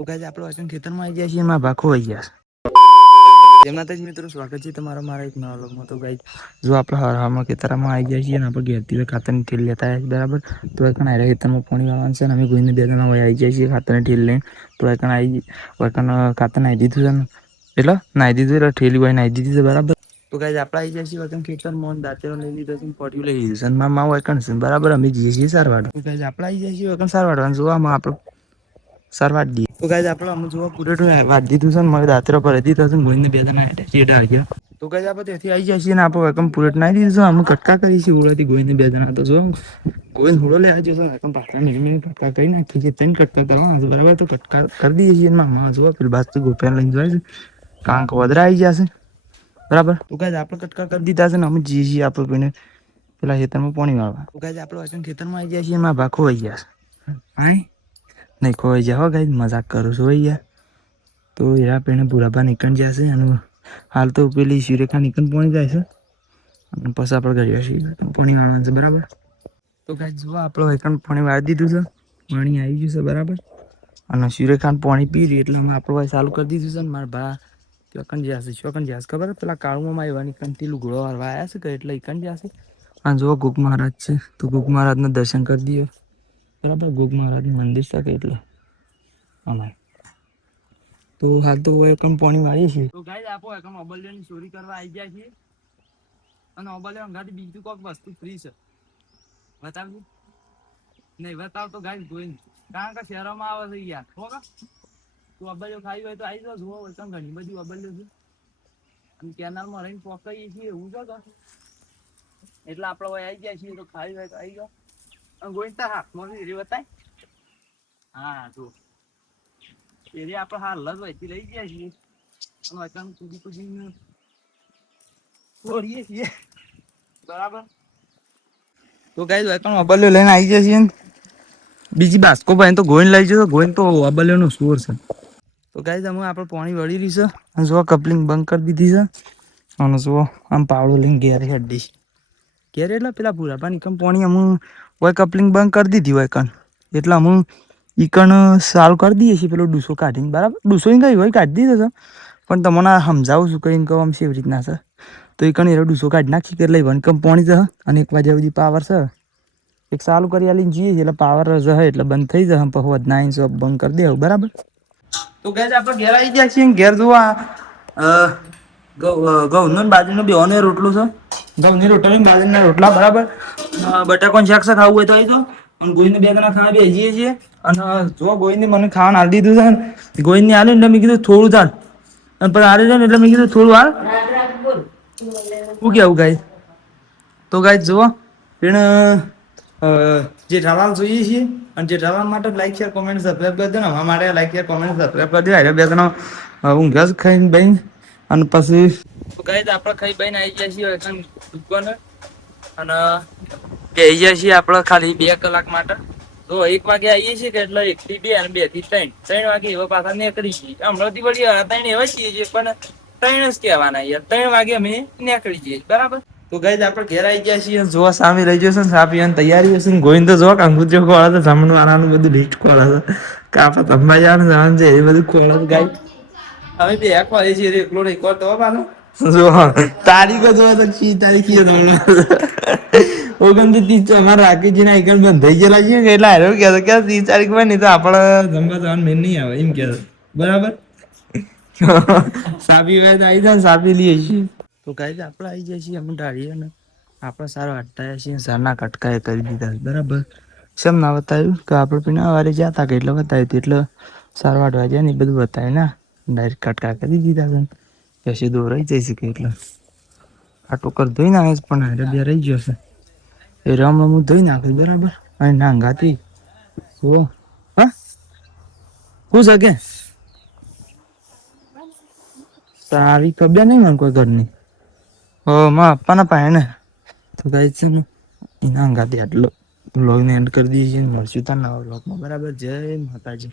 તો ગાઈસ આપણે વાસણ ખેતરમાં આવી ગયા છીએ એમાં ભાખો આવી ગયા તેમના જ મિત્રો સ્વાગત છે તમારા મારા એક નવા વ્લોગમાં. તો ગાઈસ જો આપણે હવામાં ખેતરમાં આવી ગયા છીએ અને આપણે ઘેરથી ખાતરની ઠેલ લેતા આવ્યા બરાબર. તો ખેતરમાં પાણી વાળવાનું છે અને અમે કોઈને બે જણા આવી જાય છીએ ખાતરની ઠેલ લઈને. તો ખાતર નાખી દીધું છે ને એટલે નાહી દીધું એટલે ઠેલી હોય નાહી દીધી છે બરાબર. તો ગાઈસ આપણે આવી જાય છીએ ખેતરમાં દાંતેલો લઈ લીધો છે પડ્યું લઈ લીધું છે અને મારા માવ છે બરાબર. અમે જઈએ છીએ સાર વાળવા. તો ગાઈસ આપણે આવી જાય છીએ સાર વાળવા જોવામાં આપણે સાર વાળી દઈએ. તો ગાઈસ આપણે અમુક જોવા પૂરેટું વાળી દીધું છે ને મારે દાંતરો ભરાઈ દીધો છે ને ગોઈને બે જણા ચેડા આવી ગયા. તો ગાઈસ આપણે ત્યાંથી આવી જાય છીએ ને આપણે એકમ પૂરેટ નાખી દીધું છે અમે કટકા કરી છીએ ઉડાથી ગોઈને બે જણા તો જો ગોઈને હોળો લે આવજો તો એકમ પાછા મેં કટકા કરી નાખી છે ત્રણ કટકા કરવાના છે બરાબર. તો કટકા કરી દઈએ છીએ મામા જો પેલી બાજુ ગોપેન લઈને જાય છે કારણ કે વધરા આવી જશે બરાબર. તો ગાઈસ આપણે કટકા કરી દીધા છે ને અમે જઈએ છીએ આપણે કોઈને પેલા ખેતરમાં પાણી વાળવા. તો ગાઈસ આપણે વાસણ ખેતરમાં આવી જાય છીએ એમાં ભાખો આવી ગયા છે હા નહીં ખોવાઈ જાય હો ગાઈસ મજાક કરું છું ભાઈ યાર. તો એરા પેણે બુરાબા નીકળી જશે અને હાલ તો પેલી સુરેખા નીકળ પાણી જાય છે અને પછી આપણે કરીએ છીએ પાણી વાળવાનું છે બરાબર. તો ગાઈસ જો આપણે એકણ પાણી વાળી દીધું છે પાણી આવી ગયું છે બરાબર અને સુરેખાન પાણી પી રહી એટલે અમે આપણું ભાઈ ચાલુ કરી દીધું છે ને મારા ભા ચોકન જશે ચોકન જશે ખબર પેલા કાળુમાં આવવાની કંટી લુગડો વાળવા આવ્યા છે કે એટલે એકન જશે. અને જો ગોગ મહારાજ છે તો ગોગ મહારાજના દર્શન કરી દઈએ બરાબર. ગોગ મહારાજનું મંદિર છે કે એટલે અમારે તો હાલ તો એકમ પાણી વાળીએ છીએ. તો ગાઈસ આપો એકમ અબલ્યોની ચોરી કરવા આવી ગયા છીએ અને અબલ્યો અંગાથી બીજું કોઈક વસ્તુ ફ્રી છે બતાવજો નહીં બતાવ તો ગાઈસ જોઈને કારણ કે શહેરોમાં આવે છે યાર હો કા તું અબલ્યો ખાઈ હોય તો આવી જાવ જુઓ એકમ ઘણી બધી અબલ્યો છે અને કેનાલમાં રહીને પોકાઈએ છીએ એવું છે કે એટલે આપણે હવે આવી ગયા છીએ તો ખાઈ હોય તો આવી જાવ અને ગોઈતા હાથમાં રે બતાય હા જો એ આપણે હાલ જ વહીથી લઈ ગયા છીએ અને અચાનક કુદી કુદીને છોડીએ છીએ બરાબર. તો ગાઈસ એકમ અબલ્યો લઈને આવી ગયા છીએ બીજી બાસ્કો ભાઈ તો ગોઈને લઈ જશો ગોઈને તો અબલ્યોનો સુર છે. તો ગાઈસ અમે આપણે પાણી વળી રહી છે અને જો કપલિંગ બંધ કરી દીધી છે અને જો આમ પાવડો લઈને ઘેર હેડી ઘેર એટલે પેલા ભૂરાપા નીકળ પાણી અમું હોય કપલિંગ બંધ કરી દીધી હોય કણ એટલે અમું ઈકણ સારું કરી દઈએ છીએ પેલો ડૂસો કાઢીને બરાબર. ડૂસો કઈ હોય કાઢી દીધો છે પણ તમને સમજાવું છું કઈને કહું આમ એવી રીતના છે તો એ કણ એરો ડૂસો કાઢી નાખી કે લઈ વન કમ પાણી છે અને 1 વાગ્યા સુધી પાવર છે એક સારું કરી આલીને જઈએ એટલે પાવર જશે એટલે બંધ થઈ જશે પછી વધના ઇંચ બંધ કરી દેવું બરાબર. તો ગાઈસ આપણે ઘેર આવી ગયા છીએ ઘેર જોવા ઘઉંનો બાજરીનો બેવાનો રોટલો છે ઘઉંની રોટલી બાજરીના રોટલા બરાબર. બટાકાનું શાક ખાવું હોય તો આવી જાઓ અને ગોઈને બે જણા ખાવા બેસીએ છીએ અને જો ગોઈને મને ખાવાનું આલી દીધું છે ને ગોઈને આલ્યું એટલે મેં કીધું થોડું ચાલ અને પછી આલી જાય ને એટલે મેં કીધું થોડું હાલ શું કેવું ગાઈસ. તો ગાઈસ જુઓ એને જેઠાલાલ જોઈએ છીએ અને જેઠાલાલ માટે લાઈક શેર કોમેન્ટ સબસ્ક્રાઈબ કરી દો ને અમારા માટે લાઈક શેર કોમેન્ટ સબસ્ક્રાઈબ કરી દો એટલે બે જણા ઊંઘ્યા જ ખાઈને બહીને અને પછી તો ગાઈસ આપણે ખાઈ બહીને આવી ગયા છીએ દુકાને અને બેસી જાય છીએ આપણે ખાલી 2 કલાક માટે. તો 1 વાગે આવીએ છીએ કે એટલે 1 થી 2 અને 2 થી 3 વાગે એવા પાછા નીકળી છીએ હમણાંથી વળી 3 એવા છીએ પણ 3 જ કહેવાના યાર 3 વાગે અમે નીકળી જઈએ બરાબર. તો ગાઈસ આપણે ઘેર આવી ગયા છીએ જોવા સામે રહી જશે ને સાપી અને તૈયારી હશે ને ગોવિંદ જો કંકુત્રી ખોળે છે જમણ વાળાનું બધું લિસ્ટ ખોળે છે કાપા તંબા જવાનું છે એ બધું ખોળે છે ગાઈસ. અમે બે ખોલી છીએ એકલો નહીં ખોલતો પાછો જો તારીખ જો તો કી તારીખ ઓગણત્રીસ 30 અમારે રાકેશજી ના આઈકન બંધ થઈ ગયેલા છે એટલે હારો કે 30 તારીખ હોય ને તો આપણે જમવા જવાનું મેન નહીં આવે એમ કે બરાબર. સાપી હોય તો આવી જાય સાપી લઈએ છીએ. તો ગાઈસ આપણે આવી જાય છીએ અમે ઢાળીએ ને આપણે સારા હટતા છીએ સારના કટકા કરી દીધા બરાબર. સમ ના બતાવ્યું કે આપણે પીના વારે જતા કે એટલે બતાવ્યું એટલે સારું વાટવા જાય ને એ બધું બતાવે ને ડાયરેક્ટ કટકા કરી દીધા છે પછી દો રહી જઈ શકે એટલે આ ટોકર ધોઈ નાખે પણ હારે બે રહી ગયો છે એ રમ હું ધોઈ નાખું બરાબર અને નાંગાતી હો હા શું શકે સારી ખબર નહીં મને કોઈ ઘરની માં આપવાના પાય ને તો ગાઈસ છે ને એના અંગાથી આટલો વ્લોગને એન્ડ કરી દઈએ છીએ મળશું તાર નવા વ્લોગમાં બરાબર. જય માતાજી.